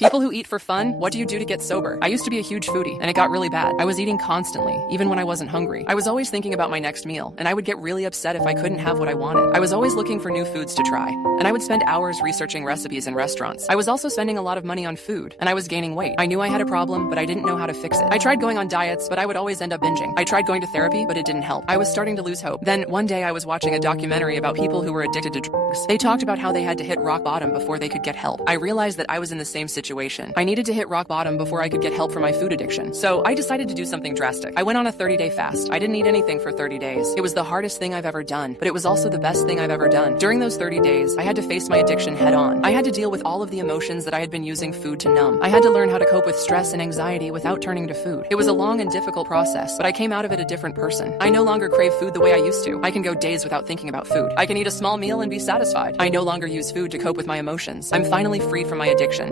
People who eat for fun, what do you do to get sober? I used to be a huge foodie, and it got really bad. I was eating constantly, even when I wasn't hungry. I was always thinking about my next meal, and I would get really upset if I couldn't have what I wanted. I was always looking for new foods to try, and I would spend hours researching recipes in restaurants. I was also spending a lot of money on food, and I was gaining weight. I knew I had a problem, but I didn't know how to fix it. I tried going on diets, but I would always end up binging. I tried going to therapy, but it didn't help. I was starting to lose hope. Then one day I was watching a documentary about people who were addicted to drugs. They talked about how they had to hit rock bottom before they could get help. I realized that I was in the same situation. I needed to hit rock bottom before I could get help for my food addiction. So I decided to do something drastic. I went on a 30-day fast. I didn't eat anything for 30 days. It was the hardest thing I've ever done, but it was also the best thing I've ever done. During those 30 days, I had to face my addiction head on. I had to deal with all of the emotions that I had been using food to numb. I had to learn how to cope with stress and anxiety without turning to food. It was a long and difficult process, but I came out of it a different person. I no longer crave food the way I used to. I can go days without thinking about food. I can eat a small meal and be satisfied. I no longer use food to cope with my emotions. I'm finally free from my addiction.